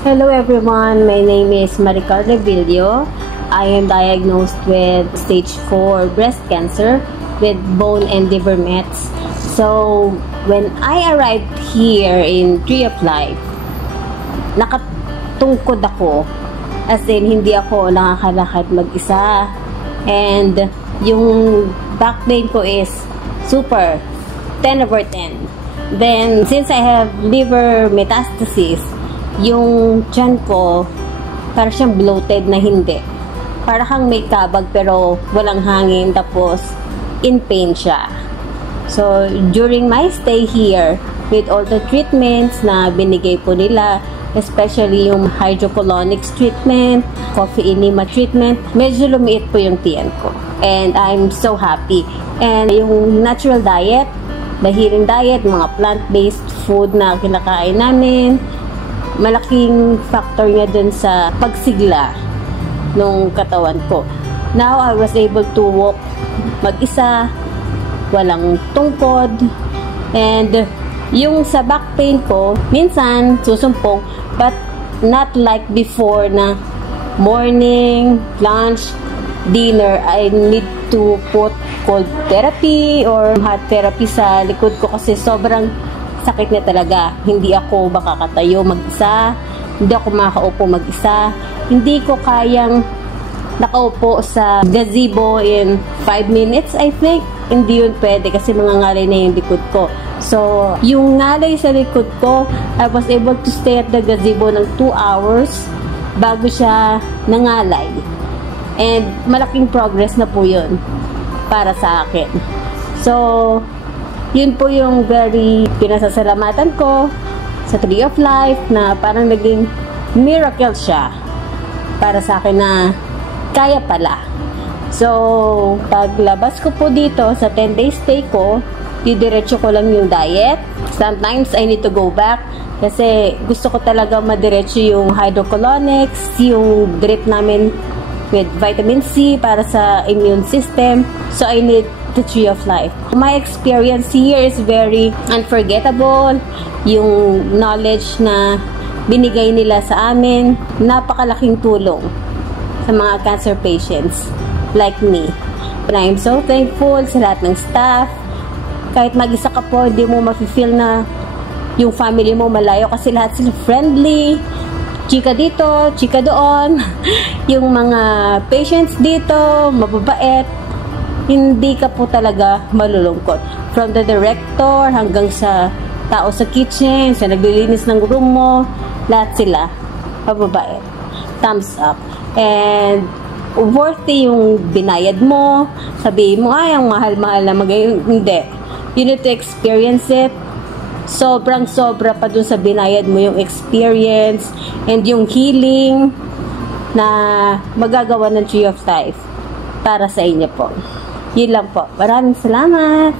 Hello everyone, my name is Maricar Revillo. I am diagnosed with stage 4 breast cancer with bone and liver mets. So, when I arrived here in Tree of Life, nakatungkod ako. As in, hindi ako nakakalakad mag-isa. And yung back pain ko is super 10/10. Then, since I have liver metastasis, yung tiyan ko, para siyang bloated na hindi. Para kang may kabag pero walang hangin, tapos in pain siya. So, during my stay here, with all the treatments na binigay po nila, especially yung hydrocolonics treatment, coffee enema treatment, medyo lumiit po yung tiyan ko. And I'm so happy. And yung natural diet, the healing diet, mga plant-based food na kinakain namin, malaking factor niya dun sa pagsigla nung katawan ko. Now, I was able to walk mag-isa, walang tungkod, and yung sa back pain ko, minsan susumpong, but not like before na morning, lunch, dinner, I need to put cold therapy or hot therapy sa likod ko kasi sobrang sakit na talaga. Hindi ako makakatayo mag-isa, hindi ako makaupo mag-isa, hindi ko kayang nakaupo sa gazebo in 5 minutes, I think. Hindi yun pwede kasi mga ngalay na yung likod ko. So, yung ngalay sa likod ko, I was able to stay at the gazebo ng 2 hours bago siya nangalay. And malaking progress na po yun para sa akin. So, yun po yung very pinasasalamatan ko sa Tree of Life na parang naging miracle siya para sa akin na kaya pala. So, paglabas ko po dito sa 10-day stay ko, didiretso ko lang yung diet. Sometimes I need to go back kasi gusto ko talaga madiretso yung hydrocolonics, yung drip namin with vitamin C para sa immune system. So, I need the Tree of Life. My experience here is very unforgettable. Yung knowledge na binigay nila sa amin, napakalaking tulong sa mga cancer patients like me. And I'm so thankful sa lahat ng staff. Kahit mag-isa ka po, hindi mo mafe-feel na yung family mo malayo kasi lahat sila friendly. Chika dito, chika doon. Yung mga patients dito, mababait. Hindi ka po talaga malulungkot. From the director hanggang sa tao sa kitchen, sa naglilinis ng room mo, lahat sila mababait. Thumbs up. And worthy yung binayad mo. Sabihin mo, ay, ang mahal-mahal na hindi. You need to experience it. Sobrang-sobra pa dun sa binayad mo yung experience and yung healing na magagawa ng Tree of Life para sa inyo po. Yun lang po. Maraming salamat!